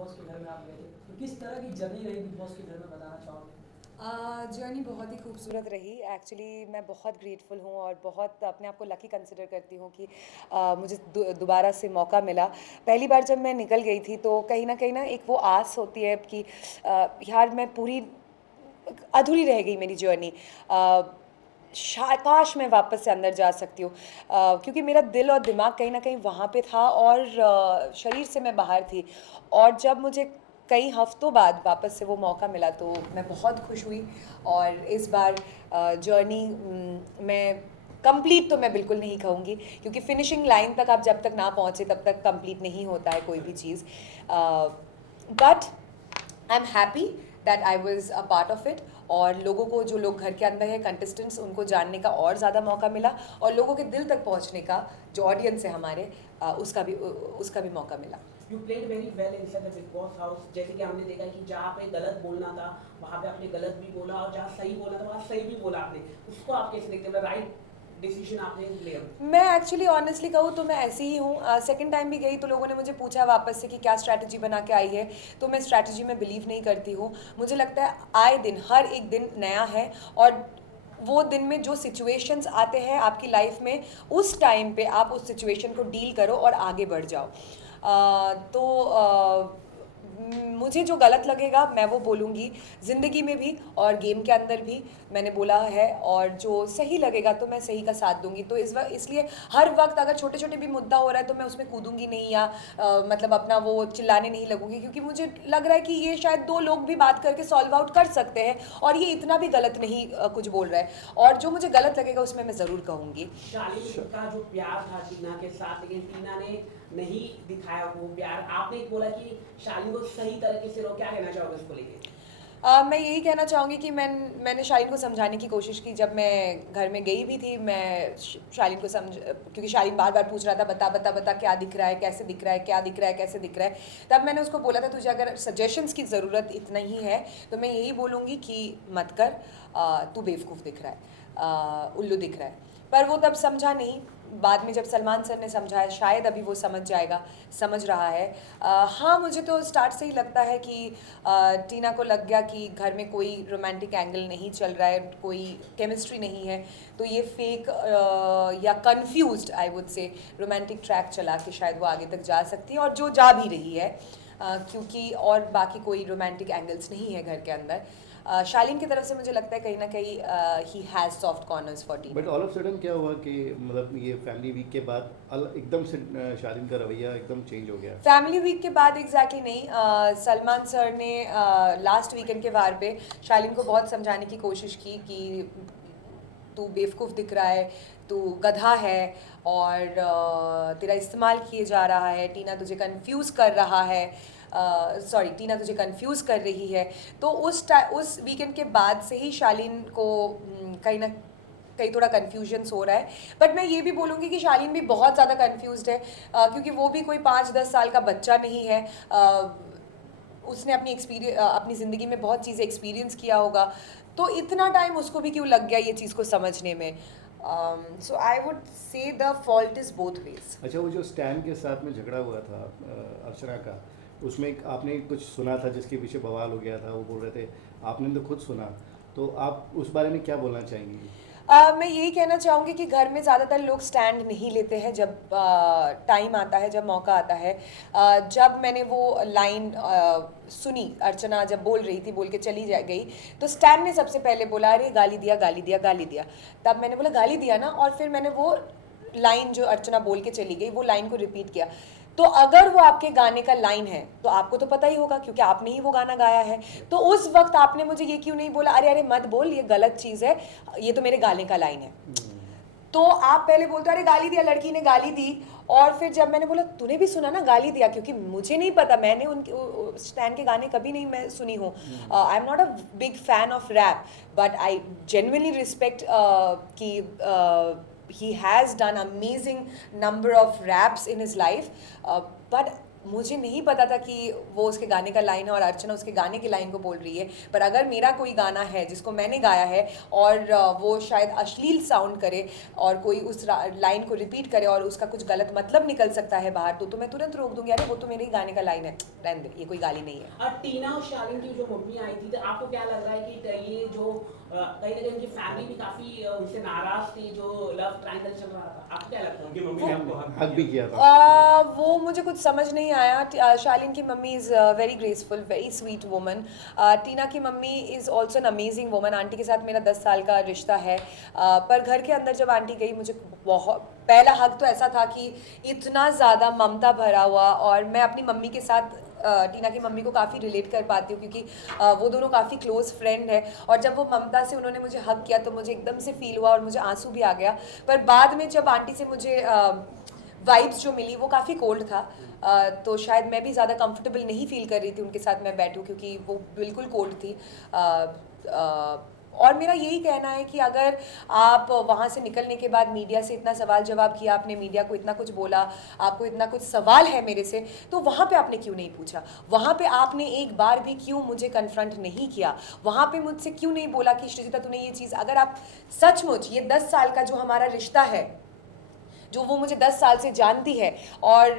Boss के घर में आप गए थे, तो किस तरह की जर्नी रही बिग बॉस के घर में, बताना चाहोगे? जर्नी बहुत ही खूबसूरत रही एक्चुअली। मैं बहुत ग्रेटफुल हूँ और बहुत अपने आप को लकी कंसिडर करती हूँ कि मुझे दोबारा से मौका मिला। पहली बार जब मैं निकल गई थी तो कहीं ना एक वो आस होती है कि यार मैं पूरी अधूरी रह गई मेरी जर्नी। काश मैं वापस से अंदर जा सकती हूँ, क्योंकि मेरा दिल और दिमाग कहीं ना कहीं वहाँ पे था और शरीर से मैं बाहर थी। और जब मुझे कई हफ्तों बाद वापस से वो मौका मिला तो मैं बहुत खुश हुई। और इस बार जर्नी मैं कंप्लीट तो मैं बिल्कुल नहीं कहूँगी, क्योंकि फिनिशिंग लाइन तक आप जब तक ना पहुँचे तब तक कंप्लीट नहीं होता है कोई भी चीज़। But I am happy that I was a part of it. और लोगों को, जो लोग घर के अंदर है कंटेस्टेंट्स, उनको जानने का और ज़्यादा मौका मिला और लोगों के दिल तक पहुंचने का, जो ऑडियंस है हमारे, उसका भी मौका मिला। You played very well inside the big boss house. जैसे कि हमने देखा कि जहाँ पे गलत बोलना था वहाँ पे आपने गलत भी बोला, और जहाँ सही बोलना था वहाँ सही भी बोला आपने। उसको आप कैसे देखते हैं, राइट डिसीजन आपने लिया? मैं एक्चुअली ऑनेस्टली कहूँ तो मैं ऐसी ही हूँ। सेकंड टाइम भी गई तो लोगों ने मुझे पूछा वापस से कि क्या स्ट्रैटेजी बना के आई है, तो मैं स्ट्रैटेजी में बिलीव नहीं करती हूँ। मुझे लगता है आए दिन, हर एक दिन नया है, और वो दिन में जो सिचुएशंस आते हैं आपकी लाइफ में, उस टाइम पे आप उस सिचुएशन को डील करो और आगे बढ़ जाओ। मुझे जो गलत लगेगा मैं वो बोलूँगी, ज़िंदगी में भी और गेम के अंदर भी मैंने बोला है, और जो सही लगेगा तो मैं सही का साथ दूंगी। तो इसलिए हर वक्त अगर छोटे छोटे भी मुद्दा हो रहा है तो मैं उसमें कूदूंगी नहीं, या मतलब अपना वो चिल्लाने नहीं लगूंगी, क्योंकि मुझे लग रहा है कि ये शायद दो लोग भी बात करके सॉल्व आउट कर सकते हैं और ये इतना भी गलत नहीं कुछ बोल रहा है। और जो मुझे गलत लगेगा उसमें मैं ज़रूर कहूँगी। शालीन का जो प्यार था टीना के साथ, लेकिन टीना ने नहीं दिखाया वो प्यार। आपने बोला कि शालीन को सही तरीके से रहो, क्या कहना चाहोगे उसको लेके? मैं यही कहना चाहूँगी कि मैंने शालीन को समझाने की कोशिश की। जब मैं घर में गई भी थी, मैं शालीन को क्योंकि शालीन बार बार पूछ रहा था, बता बता बता क्या दिख रहा है, कैसे दिख रहा है, क्या दिख रहा है, कैसे दिख रहा है। तब मैंने उसको बोला था, तुझे अगर सजेशंस की ज़रूरत इतना ही है तो मैं यही बोलूँगी कि मत कर। तू बेवकूफ़ दिख रहा है, उल्लू दिख रहा है। पर वो तब समझा नहीं। बाद में जब सलमान सर ने समझाया, शायद अभी वो समझ जाएगा, समझ रहा है। हाँ, मुझे तो स्टार्ट से ही लगता है कि टीना को लग गया कि घर में कोई रोमांटिक एंगल नहीं चल रहा है, कोई केमिस्ट्री नहीं है, तो ये फेक या कंफ्यूज्ड आई वुड से रोमांटिक ट्रैक चला के शायद वो आगे तक जा सकती है, और जो जा भी रही है। क्योंकि और बाकी कोई रोमांटिक एंगल्स नहीं है घर के अंदर। शालीन की तरफ से मुझे लगता है कहीं ना कहीं he has soft corners for Tina. But all of sudden क्या हुआ कि मतलब ये फैमिली वीक के बाद एकदम से शालीन का रवैया एकदम चेंज हो गया? फैमिली वीक के बाद एग्जैक्टली नहीं। सलमान सर ने लास्ट वीकेंड के वार पे शालीन को बहुत समझाने की कोशिश की कि तू बेवकूफ़ दिख रहा है, तू गधा है, और तेरा इस्तेमाल किए जा रहा है, टीना तुझे कंफ्यूज कर रहा है, सॉरी टीना तुझे कंफ्यूज कर रही है। तो उस वीकेंड के बाद से ही शालीन को कहीं ना कहीं थोड़ा कन्फ्यूजन्स हो रहा है। बट मैं ये भी बोलूँगी कि शालीन भी बहुत ज़्यादा कन्फ्यूज्ड है, क्योंकि वो भी कोई 5-10 साल का बच्चा नहीं है। उसने अपनी ज़िंदगी में बहुत चीज़ें एक्सपीरियंस किया होगा, तो इतना टाइम उसको भी क्यों लग गया ये चीज़ को समझने में। So I would say the fault is both ways. अच्छा, वो जो स्टैन के साथ में झगड़ा हुआ था अर्चना का, उसमें आपने कुछ सुना था जिसके पीछे बवाल हो गया था, वो बोल रहे थे, आपने तो खुद सुना, तो आप उस बारे में क्या बोलना चाहेंगी? मैं यही कहना चाहूँगी कि घर में ज़्यादातर लोग स्टैंड नहीं लेते हैं जब टाइम आता है, जब मौका आता है। जब मैंने वो लाइन सुनी, अर्चना जब बोल रही थी, बोल के चली गई, तो स्टैंड ने सबसे पहले बोला, अरे गाली दिया गाली दिया गाली दिया। तब मैंने बोला गाली दिया ना, और फिर मैंने वो लाइन जो अर्चना बोल के चली गई, वो लाइन को रिपीट किया। तो अगर वो आपके गाने का लाइन है तो आपको तो पता ही होगा, क्योंकि आपने ही वो गाना गाया है। तो उस वक्त आपने मुझे ये क्यों नहीं बोला, अरे अरे मत बोल, ये गलत चीज़ है, ये तो मेरे गाने का लाइन है। तो आप पहले बोलते अरे गाली दिया, लड़की ने गाली दी। और फिर जब मैंने बोला तूने भी सुना ना गाली दिया, क्योंकि मुझे नहीं पता, मैंने उनके स्टैन के गाने कभी नहीं मैं सुनी हूँ। I am not a big fan of rap, but I genuinely respect कि he has done amazing number of raps in his life, but मुझे नहीं पता था कि वो उसके गाने का लाइन है और अर्चना उसके गाने की लाइन को बोल रही है। पर अगर मेरा कोई गाना है जिसको मैंने गाया है और वो शायद अश्लील साउंड करे और कोई उस लाइन को रिपीट करे और उसका कुछ गलत मतलब निकल सकता है बाहर, तो मैं तुरंत रोक दूंगी, अरे वो तो मेरे ही गाने का लाइन है, रहने दे, ये कोई गाली नहीं है। और टीना और शालीन की जो मम्मी आई थी, तो आपको क्या लग रहा है कि ये जो कहीं ना कहीं उनकी फैमिली भी काफी उनसे नाराज थी, जो लव ट्रायंगल चल रहा था, आपको क्या लगता है? उनकी मम्मी ने आपको हक भी किया था। वो मुझे कुछ समझ नहीं आया। शालीन की mummy is very graceful, very sweet woman. Tina की mummy is also an amazing woman. Aunty के साथ मेरा 10 साल का रिश्ता है। पर घर के अंदर जब आंटी गई, मुझे बहुत पहला हक तो ऐसा था कि इतना ज़्यादा ममता भरा हुआ, और मैं अपनी मम्मी के साथ टीना की मम्मी को काफ़ी रिलेट कर पाती हूँ क्योंकि वो दोनों काफ़ी क्लोज़ फ्रेंड है। और जब वो ममता से उन्होंने मुझे हक किया तो मुझे एकदम से फील हुआ और मुझे आंसू भी आ गया। पर बाद में जब आंटी से मुझे वाइब्स जो मिली वो काफ़ी कोल्ड था। तो शायद मैं भी ज़्यादा कंफर्टेबल नहीं फील कर रही थी उनके साथ मैं बैठूं, क्योंकि वो बिल्कुल कोल्ड थी। और मेरा यही कहना है कि अगर आप वहाँ से निकलने के बाद मीडिया से इतना सवाल जवाब किया, आपने मीडिया को इतना कुछ बोला, आपको इतना कुछ सवाल है मेरे से, तो वहाँ पे आपने क्यों नहीं पूछा? वहाँ पे आपने एक बार भी क्यों मुझे कन्फ्रंट नहीं किया? वहाँ पे मुझसे क्यों नहीं बोला कि श्रीजिता तूने ये चीज़, अगर आप सचमुच ये 10 साल का जो हमारा रिश्ता है, जो वो मुझे 10 साल से जानती है, और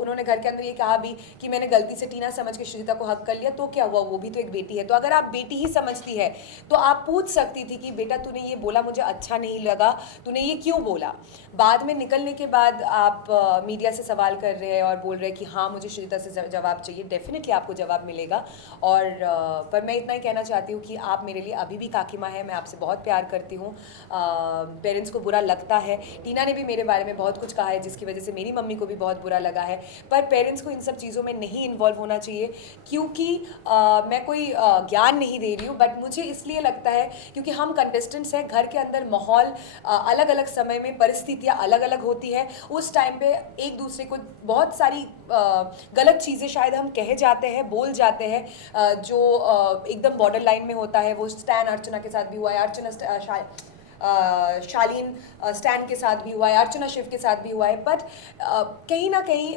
उन्होंने घर के अंदर ये कहा भी कि मैंने गलती से टीना समझ के श्रीजिता को हक कर लिया, तो क्या हुआ, वो भी तो एक बेटी है। तो अगर आप बेटी ही समझती है तो आप पूछ सकती थी कि बेटा तूने ये बोला मुझे अच्छा नहीं लगा, तूने ये क्यों बोला? बाद में निकलने के बाद आप मीडिया से सवाल कर रहे हैं और बोल रहे हैं कि हाँ मुझे श्रीजिता से जवाब चाहिए। डेफिनेटली आपको जवाब मिलेगा। और पर मैं इतना ही कहना चाहती हूँ कि आप मेरे लिए अभी भी काकी माँ है, मैं आपसे बहुत प्यार करती हूँ। पेरेंट्स को बुरा लगता है, टीना ने भी मेरे बारे में बहुत कुछ कहा है जिसकी वजह से मेरी मम्मी को भी बहुत बुरा लगा है, पर पेरेंट्स को इन सब चीज़ों में नहीं इन्वॉल्व होना चाहिए। क्योंकि मैं कोई ज्ञान नहीं दे रही हूँ, बट मुझे इसलिए लगता है क्योंकि हम कंटेस्टेंट्स हैं, घर के अंदर माहौल अलग अलग समय में परिस्थितियाँ अलग अलग होती है। उस टाइम पे एक दूसरे को बहुत सारी गलत चीज़ें शायद हम कह जाते हैं, बोल जाते हैं, जो एकदम बॉर्डर लाइन में होता है। वो स्टैन अर्चना के साथ भी हुआ है, शालीन स्टैन के साथ भी हुआ है, अर्चना शिव के साथ भी हुआ है। बट कहीं ना कहीं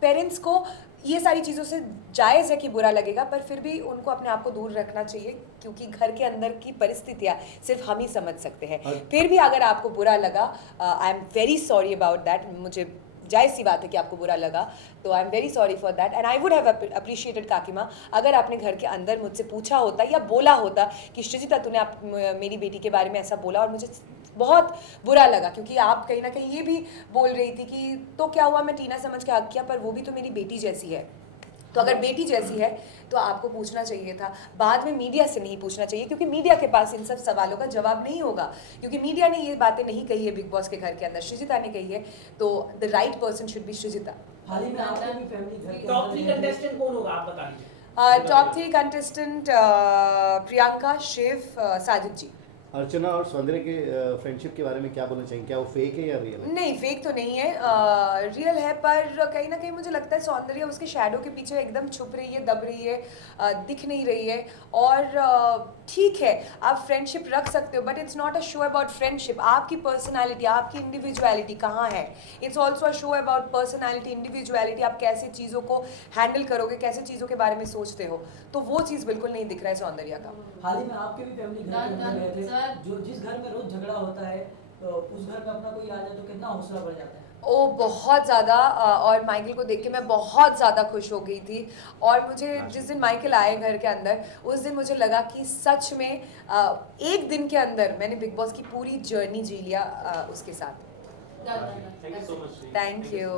पेरेंट्स को ये सारी चीज़ों से जायज़ है कि बुरा लगेगा, पर फिर भी उनको अपने आप को दूर रखना चाहिए, क्योंकि घर के अंदर की परिस्थितियाँ सिर्फ हम ही समझ सकते हैं। फिर भी अगर आपको बुरा लगा, I am very sorry about that. मुझे जायज़ सी बात है कि आपको बुरा लगा, तो I am very sorry for that, and I would have appreciated काकी माँ अगर आपने घर के अंदर मुझसे पूछा होता या बोला होता कि श्रीजिता तूने मेरी बेटी के बारे में ऐसा बोला और मुझे बहुत बुरा लगा, क्योंकि आप कहीं ना कहीं ये भी बोल रही थी कि तो क्या हुआ, मैं टीना समझ के हक किया, पर वो भी तो मेरी बेटी जैसी है। तो अगर बेटी जैसी है तो आपको पूछना चाहिए था, बाद में मीडिया से नहीं पूछना चाहिए, क्योंकि मीडिया के पास इन सब सवालों का जवाब नहीं होगा, क्योंकि मीडिया ने ये बातें नहीं कही है बिग बॉस के घर के अंदर, श्रीजिता ने कही है, तो the right person should be Srijita. हाल ही में आपकी भी फैमिली घर के टॉप अंदर 3 है। कंटेस्टेंट कौन होगा, आप बता दीजिए। टॉप 3 कंटेस्टेंट प्रियंका, शिव, साजिद जी। अर्चना और सौंदर्य के फ्रेंडशिप के बारे में क्या बोलना चाहिए? क्या वो फेक है या रियल है? नहीं, फेक तो नहीं है, रियल है, पर कहीं ना कहीं मुझे लगता है सौंदर्य उसके शैडो के पीछे एकदम छुप रही है, दब रही है, दिख नहीं रही है। और ठीक है, आप फ्रेंडशिप रख सकते हो, but it's not a show about friendship. आपकी पर्सनालिटी, आपकी इंडिविजुअलिटी कहाँ है? It's also a show about personality, individuality. आप कैसे चीज़ों को हैंडल करोगे, कैसे चीज़ों के बारे में सोचते हो, तो वो चीज़ बिल्कुल नहीं दिख रहा है सौंदर्य का। हाल ही में आपके भी फैमिली घर के अंदर रहे थे, जो जिस घर में रोज झगड़ा होता है, तो उस घर में अपना कोई आ जाए तो कितना हौसला बढ़ जाता है। ओ बहुत ज़्यादा, और माइकल को देख के मैं बहुत ज़्यादा खुश हो गई थी। और मुझे जिस दिन माइकल आए घर के अंदर, उस दिन मुझे लगा कि सच में एक दिन के अंदर मैंने बिग बॉस की पूरी जर्नी जी लिया उसके साथ। Thank you so much. Thank you.